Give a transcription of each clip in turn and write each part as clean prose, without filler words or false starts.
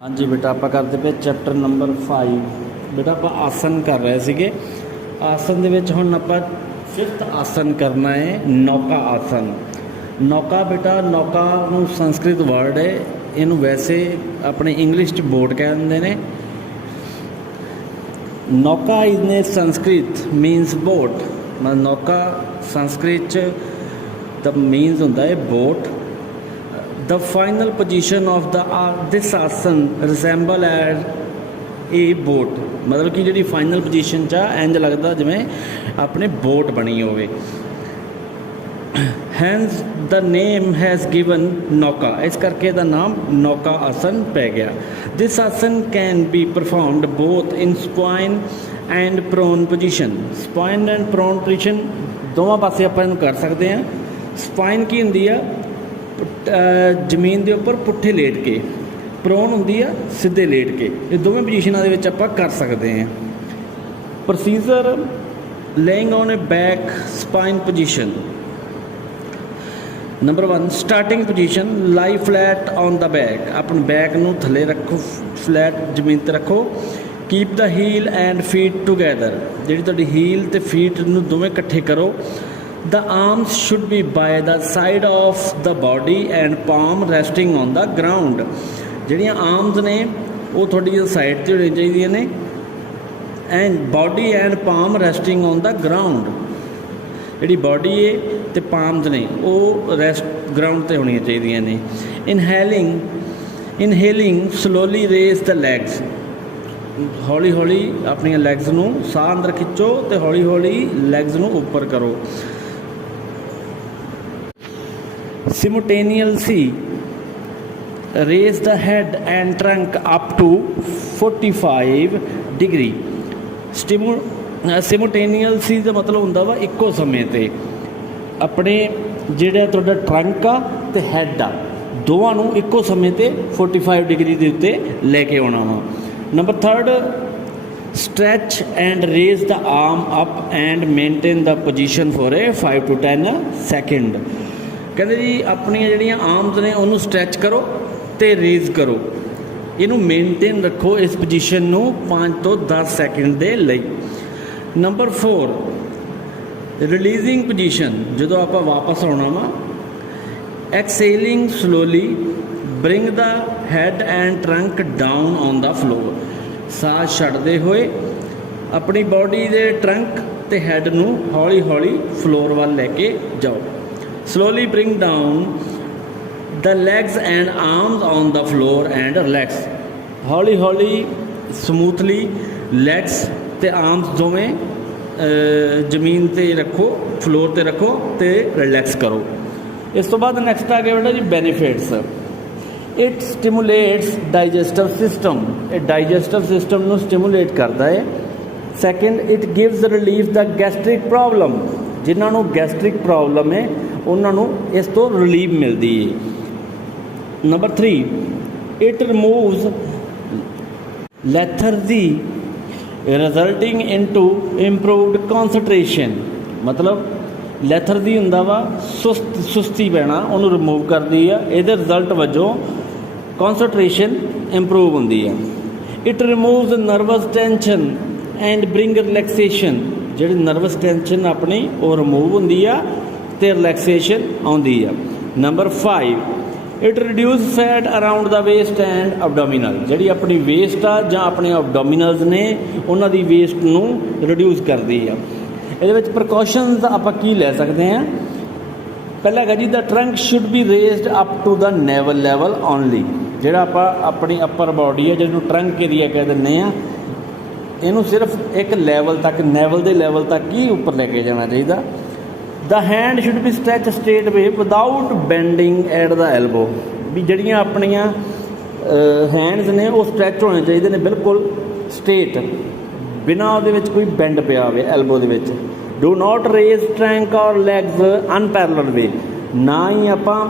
हाँ जी बेटा, आप करते पे चैप्टर नंबर 5। बेटा आप आसन कर रहे ਸੀਗੇ। आसन ਦੇ ਵਿੱਚ ਹੁਣ ਆਪਾਂ 5th ਆਸਨ ਕਰਨਾ है, नौका आसन। नौका बेटा, नौका ਨੂੰ संस्कृत वर्ड है, ਇਹਨੂੰ वैसे अपने इंग्लिश च बोट कह ਦਿੰਦੇ ਨੇ। नौका इन संस्कृत मीनस बोट, मतलब नौका संस्कृत च द मीनस होंदा है boat. The final position of this आसन resemble as a boat, मतलब कि जी फाइनल पोजीशन चा इंज लगता जिमें अपने बोट बनी होवे। Hence the name has given नौका, इस करके दा नाम नौका आसन पै गया। This आसन can be performed both in supine and prone position। Supine and prone position दोवां पासे आपां इहनूं कर सकते हैं। supine की हुंदी आ ਜ਼ਮੀਨ ਦੇ ਉੱਪਰ ਪੁੱਠੇ ਲੇਟ ਕੇ, ਪ੍ਰੋਨ ਹੁੰਦੀ ਆ ਸਿੱਧੇ ਲੇਟ ਕੇ। ਇਹ ਦੋਵੇਂ ਪੋਜੀਸ਼ਨਾਂ ਦੇ ਵਿੱਚ ਆਪਾਂ ਕਰ ਸਕਦੇ ਹਾਂ। Procedure lying on a back spine position. Number 1 starting position, lie flat on the back. ਆਪਣੇ ਬੈਕ ਨੂੰ ਥੱਲੇ ਰੱਖੋ, ਫਲੈਟ ਜ਼ਮੀਨ 'ਤੇ ਰੱਖੋ। Keep the heel and feet together, ਜਿਹੜੀ ਤੁਹਾਡੀ ਹੀਲ ਅਤੇ ਫੀਟ ਨੂੰ ਦੋਵੇਂ ਇਕੱਠੇ ਕਰੋ। The arms should be by the side of the body and palm resting on the ground। ਜਿਹੜੀਆਂ ਆਰਮਸ ਨੇ ਉਹ ਤੁਹਾਡੀ ਸਾਈਡ 'ਤੇ ਹੋਣੀ ਚਾਹੀਦੀਆਂ ਨੇ, and body and palm resting on the ground. ਜਿਹੜੀ ਬਾਡੀ ਹੈ ਅਤੇ ਪਾਮਸ ਨੇ ਉਹ ਰੈਸਟ ਗਰਾਊਂਡ 'ਤੇ ਹੋਣੀਆਂ ਚਾਹੀਦੀਆਂ ਨੇ। ਇਨਹੇਲਿੰਗ ਸਲੋਲੀ ਰੇਜ਼ ਦ ਲੈਗਸ, ਹੌਲੀ ਹੌਲੀ ਆਪਣੀਆਂ ਲੈਗਸ ਨੂੰ ਸਾਹ ਅੰਦਰ ਖਿੱਚੋ ਅਤੇ ਹੌਲੀ ਹੌਲੀ ਲੈਗਸ ਨੂੰ ਉੱਪਰ ਕਰੋ। Simultaneously raise the head and trunk up to 45 degree। simultaneously ਦਾ ਮਤਲਬ ਹੁੰਦਾ ਵਾ ਇੱਕੋ ਸਮੇਂ 'ਤੇ ਆਪਣੇ ਜਿਹੜਾ ਤੁਹਾਡਾ ਟਰੰਕ ਆ ਅਤੇ ਹੈਡ ਆ ਦੋਵਾਂ ਨੂੰ ਇੱਕੋ ਸਮੇਂ 'ਤੇ 45 ਡਿਗਰੀ ਦੇ ਉੱਤੇ ਲੈ ਕੇ ਆਉਣਾ ਵਾ। Number 3 stretch and raise the arm up and maintain the position for a 5 to 10 second। ਕਹਿੰਦੇ ਜੀ ਆਪਣੀਆਂ ਜਿਹੜੀਆਂ ਆਰਮਸ ਨੇ ਉਹਨੂੰ ਸਟਰੈਚ ਕਰੋ ਅਤੇ ਰੇਜ਼ ਕਰੋ, ਇਹਨੂੰ ਮੇਨਟੇਨ ਰੱਖੋ ਇਸ ਪੋਜੀਸ਼ਨ ਨੂੰ 5 ਤੋਂ 10 ਸੈਕਿੰਡ ਦੇ ਲਈ। ਨੰਬਰ 4 ਰਿਲੀਜ਼ਿੰਗ ਪੋਜੀਸ਼ਨ, ਜਦੋਂ ਆਪਾਂ ਵਾਪਸ ਆਉਣਾ ਵਾ। Exhaling slowly bring the head and trunk down on the floor. ਸਾਹ ਛੱਡਦੇ ਹੋਏ ਆਪਣੀ ਬਾਡੀ ਦੇ ਟਰੰਕ ਅਤੇ ਹੈਡ ਨੂੰ ਹੌਲੀ ਹੌਲੀ ਫਲੋਰ ਵੱਲ ਲੈ ਕੇ ਜਾਓ। Slowly bring down the legs and arms on the floor and relax। ਹੌਲੀ ਹੌਲੀ ਸਮੂਥਲੀ ਲੈਗਸ ਅਤੇ ਆਰਮਸ ਦੋਵੇਂ ਜ਼ਮੀਨ 'ਤੇ ਰੱਖੋ, ਫਲੋਰ 'ਤੇ ਰੱਖੋ ਅਤੇ ਰਿਲੈਕਸ ਕਰੋ। ਇਸ ਤੋਂ ਬਾਅਦ ਨੈਕਸਟ ਆ ਗਿਆ ਬੇਟਾ ਜੀ ਬੈਨੀਫਿਟਸ। ਇਟ ਸਟਿਮੂਲੇਟਸ ਡਾਈਜੈਸਟਿਵ ਸਿਸਟਮ, ਇਹ ਡਾਈਜੈਸਟਿਵ ਸਿਸਟਮ ਨੂੰ ਸਟਿਮੂਲੇਟ ਕਰਦਾ ਹੈ। Second it gives relief the gastric problem, ਜਿਨ੍ਹਾਂ ਨੂੰ ਗੈਸਟ੍ਰਿਕ ਪ੍ਰੋਬਲਮ ਹੈ ਉਹਨਾਂ ਨੂੰ ਇਸ ਤੋਂ ਰਿਲੀਫ ਮਿਲਦੀ ਹੈ। Number 3 it removes lethargy resulting into improved concentration. ਮਤਲਬ ਲੈਥਰਜੀ ਹੁੰਦਾ ਵਾ ਸੁਸਤੀ ਪੈਣਾ, ਉਹਨੂੰ ਰਿਮੂਵ ਕਰਦੀ ਆ। ਇਹਦੇ ਰਿਜ਼ਲਟ ਵਜੋਂ ਕੌਨਸਨਟ੍ਰੇਸ਼ਨ ਇੰਪਰੂਵ ਹੁੰਦੀ ਆ। It removes nervous tension and bring relaxation, ਜਿਹੜੀ ਨਰਵਸ ਟੈਂਸ਼ਨ ਆਪਣੀ ਉਹ ਰਿਮੂਵ ਹੁੰਦੀ ਆ ਅਤੇ ਰਿਲੈਕਸੇਸ਼ਨ ਆਉਂਦੀ ਆ। Number 5 it reduce fat around the waist and abdominal, ਜਿਹੜੀ ਆਪਣੀ ਵੇਸਟ ਆ ਜਾਂ ਆਪਣੇ ਅਬਡੋਮੀਨਲਸ ਨੇ ਉਹਨਾਂ ਦੀ ਵੇਸਟ ਨੂੰ ਰਿਡਿਊਸ ਕਰਦੀ ਆ। ਇਹਦੇ ਵਿੱਚ ਪ੍ਰੀਕਾਸ਼ਨਸ ਆਪਾਂ ਕੀ ਲੈ ਸਕਦੇ ਹਾਂ। ਪਹਿਲਾ ਹੈਗਾ ਜੀ the trunk should be raised up to the navel level only. ਜਿਹੜਾ ਆਪਾਂ ਆਪਣੀ ਅੱਪਰ ਬਾਡੀ ਹੈ ਜਿਹਨੂੰ ਟਰੰਕ ਏਰੀਆ ਕਹਿ ਦਿੰਦੇ ਹਾਂ, ਇਹਨੂੰ ਸਿਰਫ ਇੱਕ ਲੈਵਲ ਤੱਕ, ਨੈਵਲ ਦੇ ਲੈਵਲ ਤੱਕ ਹੀ ਉੱਪਰ ਲੈ ਕੇ ਜਾਣਾ ਚਾਹੀਦਾ। The hand should be stretch straight way without bending at the elbow, ਵੀ ਜਿਹੜੀਆਂ ਆਪਣੀਆਂ ਹੈਂਡਸ ਨੇ ਉਹ ਸਟ੍ਰੈਚ ਹੋਣੇ ਚਾਹੀਦੇ ਨੇ ਬਿਲਕੁਲ ਸਟੇਟ, ਬਿਨਾਂ ਉਹਦੇ ਵਿੱਚ ਕੋਈ ਬੈਂਡ ਪਿਆ ਹੋਵੇ ਐਲਬੋ ਦੇ ਵਿੱਚ। ਡੂ ਨਾਟ ਰੇਜ਼ ਟਰੰਕ ਔਰ ਲੈਗਸ ਅਨਪੈਰਲਲ ਵੇ, ਨਾ ਹੀ ਆਪਾਂ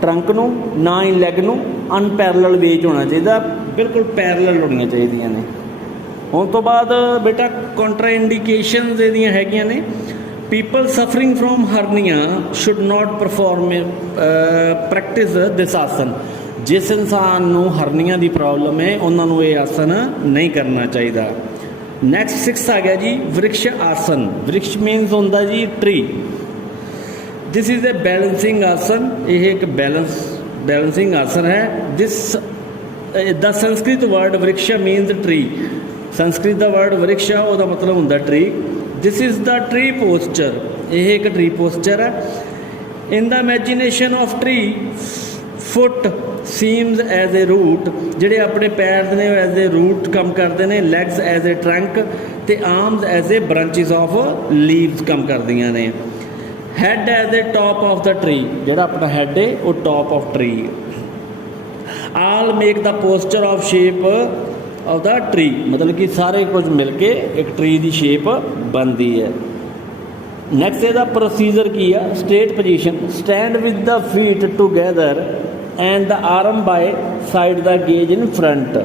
ਟਰੰਕ ਨੂੰ ਨਾ ਹੀ ਲੈਗ ਨੂੰ ਅਨਪੈਰਲਲ ਵੇ 'ਚ ਹੋਣਾ ਚਾਹੀਦਾ, ਬਿਲਕੁਲ ਪੈਰਲਲ ਹੋਣੀਆਂ ਚਾਹੀਦੀਆਂ ਨੇ। ਹੁਣ ਤੋਂ ਬਾਅਦ ਬੇਟਾ ਕੰਟਰਾ ਇੰਡੀਕੇਸ਼ਨਸ ਇਹਦੀਆਂ ਹੈਗੀਆਂ ਨੇ। People suffering from hernia should not perform practice this asana. ਜਿਸ ਇਨਸਾਨ ਨੂੰ ਹਰਨੀਆਂ ਦੀ ਪ੍ਰੋਬਲਮ ਹੈ ਉਹਨਾਂ ਨੂੰ ਇਹ ਆਸਨ ਨਹੀਂ ਕਰਨਾ ਚਾਹੀਦਾ। ਨੈਕਸਟ 6 ਆ ਗਿਆ ਜੀ ਵ੍ਰਿਕਸ਼ ਆਸਨ। ਵ੍ਰਿਕਸ਼ ਮੀਨਸ ਹੁੰਦਾ ਜੀ tree. This is a balancing asana. ਇਹ ਇੱਕ ਬੈਲੈਂਸਿੰਗ ਆਸਨ ਹੈ। This the Sanskrit word vriksha means tree. Sanskrit ਦਾ ਵਰਡ ਵ੍ਰਿਕਸ਼ਾ ਉਹਦਾ ਮਤਲਬ ਹੁੰਦਾ tree. This is the tree posture. ਇਹ ਇੱਕ ਟਰੀ ਪੋਸਚਰ ਹੈ। In the imagination of tree foot seems as a root. ਜਿਹੜੇ ਆਪਣੇ ਪੈਰ ਨੇ ਐਜ਼ ਏ ਰੂਟ ਕੰਮ ਕਰਦੇ ਨੇ। ਲੈਗਸ ਐਜ਼ ਏ ਟਰੰਕ ਅਤੇ arms as a branches of leaves ਕੰਮ ਕਰਦੀਆਂ ਨੇ। Head as a top of the tree. ਜਿਹੜਾ ਆਪਣਾ ਹੈਡ ਹੈ ਉਹ top of tree. All make the posture of shape of the tree. ਮਤਲਬ ਕਿ ਸਾਰੇ ਕੁਝ ਮਿਲ ਕੇ ਇੱਕ ਟਰੀ ਦੀ ਸ਼ੇਪ ਬਣਦੀ ਹੈ। ਨੈਕਸਟ ਇਹਦਾ ਪ੍ਰੋਸੀਜਰ ਕੀ ਆ? State position. Stand with the feet together and the arm by side the gauge in front.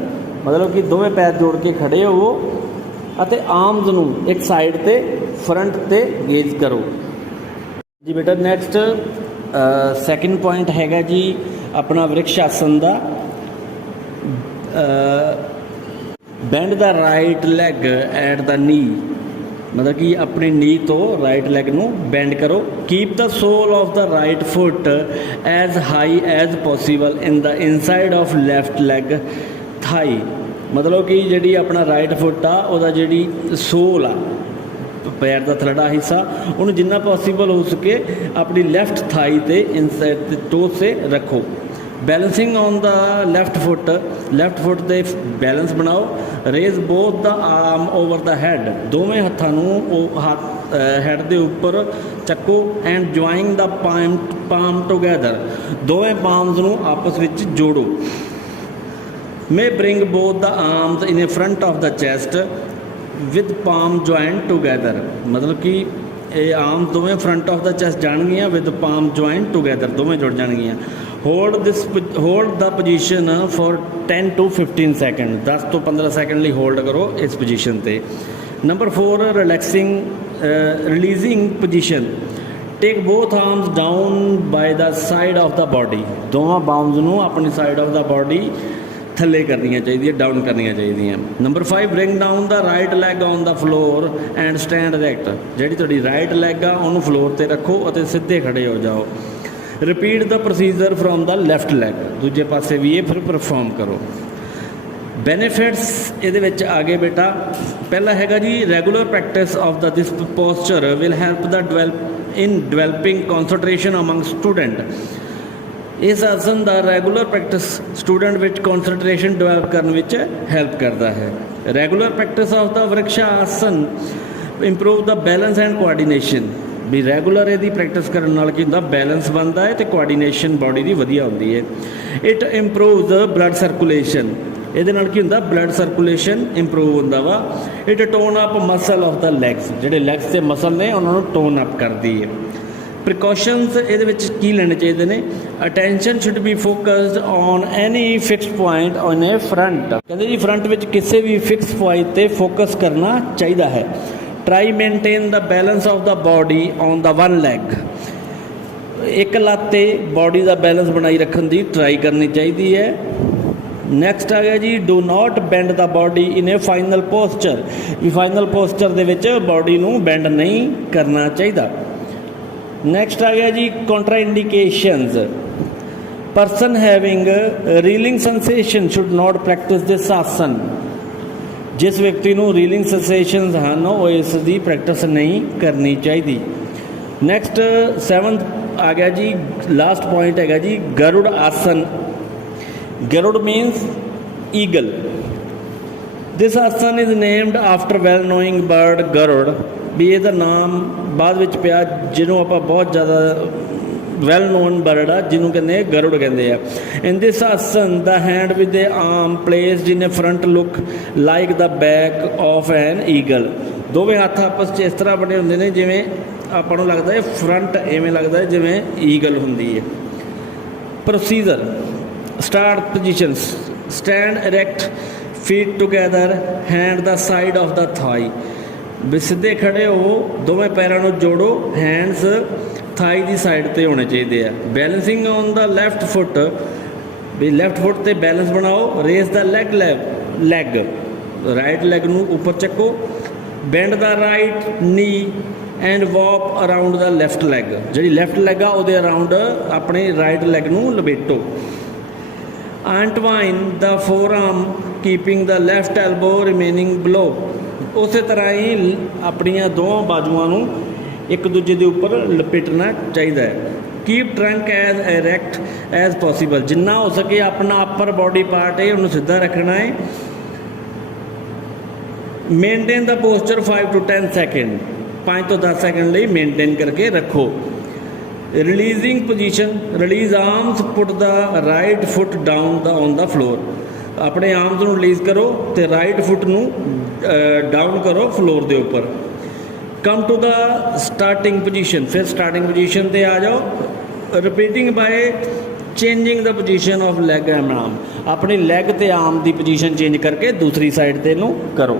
ਮਤਲਬ ਕਿ ਦੋਵੇਂ ਪੈਰ ਜੋੜ ਕੇ ਖੜੇ ਹੋਵੋ ਅਤੇ ਆਰਮਸ ਨੂੰ ਇੱਕ ਸਾਈਡ 'ਤੇ ਫਰੰਟ 'ਤੇ ਗੇਜ ਕਰੋ ਜੀ ਬੇਟਾ। ਨੈਕਸਟ ਸੈਕਿੰਡ ਪੁਆਇੰਟ ਹੈਗਾ ਜੀ ਆਪਣਾ ਵ੍ਰਿਕਸ਼ ਆਸਨ ਦਾ। Bend the right leg at the knee. ਮਤਲਬ ਕਿ ਆਪਣੀ ਨੀ ਤੋਂ ਰਾਈਟ ਲੈਗ ਨੂੰ ਬੈਂਡ ਕਰੋ। Keep the sole of the right foot as high as possible in the inside of left leg thigh. ਮਤਲਬ ਕਿ ਜਿਹੜੀ ਆਪਣਾ ਰਾਈਟ ਫੁੱਟ ਆ ਉਹਦਾ ਜਿਹੜੀ ਸੋਲ ਆ ਪੈਰ ਦਾ ਥਲੜਾ ਹਿੱਸਾ ਉਹਨੂੰ ਜਿੰਨਾ ਪੋਸੀਬਲ ਹੋ ਸਕੇ ਆਪਣੀ ਲੈਫਟ ਥਾਈ 'ਤੇ ਇਨਸਾਈਡ ਟੋਸ 'ਤੇ ਰੱਖੋ। Balancing on the left foot. Left foot 'ਤੇ ਬੈਲੈਂਸ ਬਣਾਓ। Raise both the arm over the head. ਦੋਵੇਂ ਹੱਥਾਂ ਨੂੰ ਉਹ ਹੈਡ ਦੇ ਉੱਪਰ ਚੱਕੋ। And join the palm together. ਦੋਵੇਂ ਪਾਮਸ ਨੂੰ ਆਪਸ ਵਿੱਚ ਜੋੜੋ। May bring both the arms in a front of the chest with palm joint together. ਮਤਲਬ ਕਿ ਇਹ ਆਰਮ ਦੋਵੇਂ ਫਰੰਟ ਆਫ ਦਾ ਚੈਸਟ ਜਾਣਗੀਆਂ ਵਿਦ ਪਾਮ ਜੁਆਇੰਟ ਟੂਗੈਦਰ। ਦੋਵੇਂ ਜੁੜ ਜਾਣਗੀਆਂ। Hold the position for 10 to 15 second. 10 ਤੋਂ 15 ਸੈਕਿੰਡ ਲਈ ਹੋਲਡ ਕਰੋ ਇਸ ਪੋਜੀਸ਼ਨ 'ਤੇ। Number 4 releasing position. Take both arms down by the side of the body. ਦੋਵਾਂ ਬਾਰਮਸ ਨੂੰ ਆਪਣੀ ਸਾਈਡ ਆਫ ਦਾ ਬਾਡੀ ਥੱਲੇ ਕਰਨੀਆਂ ਚਾਹੀਦੀਆਂ, ਡਾਊਨ ਕਰਨੀਆਂ ਚਾਹੀਦੀਆਂ। Number 5 bring down the right leg on the floor and stand erect. ਜਿਹੜੀ ਤੁਹਾਡੀ ਰਾਈਟ ਲੈਗ ਆ ਉਹਨੂੰ ਫਲੋਰ 'ਤੇ ਰੱਖੋ ਅਤੇ ਸਿੱਧੇ ਖੜੇ ਹੋ ਜਾਓ। Repeat the procedure from the left leg. ਦੂਜੇ ਪਾਸੇ ਵੀ ਇਹ ਫਿਰ ਪਰਫੋਰਮ ਕਰੋ। ਬੈਨੀਫਿਟਸ ਇਹਦੇ ਵਿੱਚ ਆ ਗਏ ਬੇਟਾ। ਪਹਿਲਾ ਹੈਗਾ ਜੀ regular practice of the this posture will help the developing concentration among student. ਇਸ ਆਸਨ ਦਾ ਰੈਗੂਲਰ ਪ੍ਰੈਕਟਿਸ ਸਟੂਡੈਂਟ ਵਿੱਚ ਕੌਨਸਨਟ੍ਰੇਸ਼ਨ ਡਿਵੈਲਪ ਕਰਨ ਵਿੱਚ ਹੈਲਪ ਕਰਦਾ ਹੈ। Regular practice of the Vrikshasana improve the balance and coordination. ਵੀ ਰੈਗੂਲਰ ਇਹਦੀ ਪ੍ਰੈਕਟਿਸ ਕਰਨ ਨਾਲ ਕੀ ਹੁੰਦਾ? ਬੈਲੈਂਸ ਬਣਦਾ ਹੈ ਅਤੇ ਕੋਆਰਡੀਨੇਸ਼ਨ ਬਾਡੀ ਦੀ ਵਧੀਆ ਹੁੰਦੀ ਹੈ। It improve the blood circulation. ਇਹਦੇ ਨਾਲ ਕੀ ਹੁੰਦਾ? ਬਲੱਡ ਸਰਕੂਲੇਸ਼ਨ ਇੰਪਰੂਵ ਹੁੰਦਾ ਵਾ। It tone up muscle of the legs. ਜਿਹੜੇ ਲੈਗਸ ਦੇ ਮਸਲ ਨੇ ਉਹਨਾਂ ਨੂੰ ਟੋਨ ਅਪ ਕਰਦੀ ਹੈ। ਪ੍ਰੀਕਾਸ਼ਨਸ ਇਹਦੇ ਵਿੱਚ ਕੀ ਲੈਣੇ ਚਾਹੀਦੇ ਨੇ? Attention should be focused on any fixed point on A front. ਕਹਿੰਦੇ ਜੀ ਫਰੰਟ ਵਿੱਚ ਕਿਸੇ ਵੀ ਫਿਕਸ ਪੁਆਇੰਟ 'ਤੇ ਫੋਕਸ ਕਰਨਾ ਚਾਹੀਦਾ ਹੈ। Try maintain the balance of the body on the one leg. ਇੱਕ ਲੱਤ 'ਤੇ ਬਾਡੀ ਦਾ ਬੈਲੈਂਸ ਬਣਾਈ ਰੱਖਣ ਦੀ ਟਰਾਈ ਕਰਨੀ ਚਾਹੀਦੀ ਹੈ। ਨੈਕਸਟ ਆ ਗਿਆ ਜੀ do not bend the body in a final posture. ਵੀ ਫਾਈਨਲ ਪੋਸਚਰ ਦੇ ਵਿੱਚ ਬਾਡੀ ਨੂੰ ਬੈਂਡ ਨਹੀਂ ਕਰਨਾ ਚਾਹੀਦਾ। ਨੈਕਸਟ ਆ ਗਿਆ ਜੀ contraindications. Person having reeling sensation should not practice this asana. ਜਿਸ ਵਿਅਕਤੀ ਨੂੰ ਰੀਲਿੰਗ ਸੈਂਸੇਸ਼ਨਸ ਹਨ ਉਹ ਇਸ ਦੀ ਪ੍ਰੈਕਟਿਸ ਨਹੀਂ ਕਰਨੀ ਚਾਹੀਦੀ। ਨੈਕਸਟ 7th ਆ ਗਿਆ ਜੀ ਲਾਸਟ ਪੁਆਇੰਟ ਹੈਗਾ ਜੀ ਗਰੁੜ ਆਸਨ। Garud means eagle. This asana is named after well knowing bird Garuda. ਵੀ ਇਹਦਾ ਨਾਮ ਬਾਅਦ ਵਿੱਚ ਪਿਆ ਜਿਹਨੂੰ ਆਪਾਂ ਬਹੁਤ ਜ਼ਿਆਦਾ ਵੈਲ ਨੋਨ ਬਰਡ ਆ ਜਿਹਨੂੰ ਕਹਿੰਦੇ ਗਰੁੜ ਕਹਿੰਦੇ ਆ। In this asana the hand with a arm placed in a front look like the back of an eagle. ਦੋਵੇਂ ਹੱਥ ਆਪਸ 'ਚ ਇਸ ਤਰ੍ਹਾਂ ਬਣੇ ਹੁੰਦੇ ਨੇ ਜਿਵੇਂ ਆਪਾਂ ਨੂੰ ਲੱਗਦਾ ਹੈ ਫਰੰਟ ਐਵੇਂ ਲੱਗਦਾ ਹੈ ਜਿਵੇਂ ਈਗਲ ਹੁੰਦੀ ਹੈ। Procedure start positions. Stand erect feet together hand the side of the thigh. ਵੀ ਸਿੱਧੇ ਖੜੇ ਹੋ, ਦੋਵੇਂ ਪੈਰਾਂ ਨੂੰ ਜੋੜੋ, ਹੈਂਡਸ ਥਾਈ ਦੀ ਸਾਈਡ 'ਤੇ ਹੋਣੇ ਚਾਹੀਦੇ ਆ। Balancing on the left foot ਵੀ ਲੈਫਟ ਫੁੱਟ ਤੇ ਬੈਲੈਂਸ ਬਣਾਓ। Raise the leg right leg ਨੂੰ ਉੱਪਰ ਚੱਕੋ। Bend the right knee and walk around the left leg, ਜਿਹੜੀ ਲੈਫਟ ਲੈਗ ਆ ਉਹਦੇ ਅਰਾਊਂਡ ਆਪਣੇ ਰਾਈਟ ਲੈਗ ਨੂੰ ਲਪੇਟੋ। Entwine the forearm keeping the left elbow remaining below. ਉਸੇ ਤਰ੍ਹਾਂ ਹੀ ਆਪਣੀਆਂ ਦੋਵਾਂ ਬਾਜੂਆਂ ਨੂੰ ਇੱਕ ਦੂਜੇ ਦੇ ਉੱਪਰ ਲਪੇਟਣਾ ਚਾਹੀਦਾ ਹੈ। Keep trunk as erect as possible, ਜਿੰਨਾ ਹੋ ਸਕੇ ਆਪਣਾ ਅਪਰ ਬੋਡੀ ਪਾਰਟ ਹੈ ਉਹਨੂੰ ਸਿੱਧਾ ਰੱਖਣਾ ਹੈ। Maintain the posture 5 to 10 second, 5 ਤੋਂ 10 ਸੈਕਿੰਡ ਲਈ ਮੇਨਟੇਨ ਕਰਕੇ ਰੱਖੋ। Releasing position, release arms, put the right foot down on the floor. ਆਪਣੇ ਆਰਮਸ ਨੂੰ ਰਿਲੀਜ਼ ਕਰੋ ਤੇ ਰਾਈਟ ਫੁੱਟ ਨੂੰ ਡਾਊਨ ਕਰੋ ਫਲੋਰ ਦੇ ਉੱਪਰ। Come to the starting position, ਫਿਰ ਸਟਾਰਟਿੰਗ ਪੋਜੀਸ਼ਨ ਤੇ ਆ ਜਾਓ। Repeating by changing the position of leg and arm, ਆਪਣੀ ਲੈਗ ਤੇ ਆਰਮ ਦੀ ਪੋਜੀਸ਼ਨ ਚੇਂਜ ਕਰਕੇ ਦੂਸਰੀ ਸਾਈਡ ਤੇ ਨੂੰ ਕਰੋ।